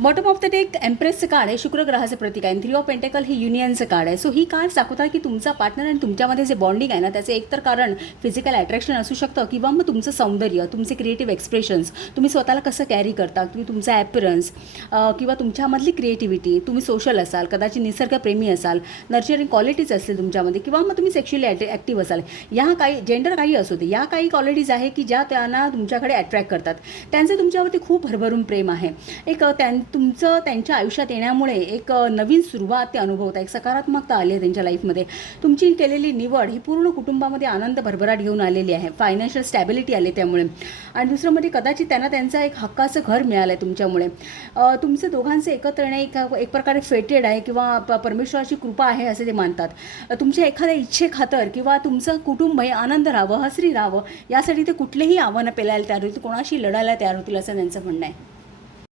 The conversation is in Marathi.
बॉटम ऑफ द डेक एम्प्रेसचं कार्ड आहे, शुक्र ग्रहाचं प्रतीक आहे. 3 ऑफ पेंटेकल हे युनियनचं कार्ड आहे. सो ही कार्ड दाखवतात की तुमचा पार्टनर आणि तुमच्यामध्ये जे बॉन्डिंग आहे ना, त्याचं एकतर कारण फिजिकल अट्रॅक्शन असू शकतं किंवा मग तुमचं सौंदर्य, तुमचे क्रिएटिव्ह एक्सप्रेशन्स, तुम्ही स्वतःला कसं कॅरी करता, तुम्ही तुमचा ॲपरन्स किंवा तुमच्यामधली क्रिएटिव्हिटी, तुम्ही सोशल असाल, कदाचित निसर्गप्रेमी असाल, नर्चरिंग क्वालिटीज असतील तुमच्यामध्ये किंवा मग तुम्ही सेक्शुअली ॲक्टिव्ह असाल. या काही जेंडर काही असू दे, या काही क्वालिटीज आहे की ज्या त्यांना तुमच्याकडे अट्रॅक्ट करतात. त्यांचं तुमच्यावरती खूप भरभरून प्रेम आहे. एक तुमचं त्यांच्या आयुष्यात येण्यामुळे एक नवीन सुरुवात ते अनुभवता, एक सकारात्मकता आली आहे त्यांच्या लाईफमध्ये. तुमची केलेली निवड ही पूर्ण कुटुंबामध्ये आनंद भरभराट घेऊन आलेली आहे. फायनान्शियल स्टॅबिलिटी आले त्यामुळे. आणि दुसरं म्हणजे कदाचित त्यांना त्यांचं एक हक्काचं घर मिळालं आहे तुमच्यामुळे. तुमचं दोघांचं एकत्र येणं एक प्रकारे फेटेड आहे किंवा परमेश्वराची कृपा आहे असे ते मानतात. तुमच्या एखाद्या इच्छेखातर किंवा तुमचं कुटुंब हे आनंद राहावं, हसरी राहावं, यासाठी ते कुठलेही आव्हानं पेलायला तयार होतील, कोणाशी लढायला तयार होतील असं त्यांचं म्हणणं आहे.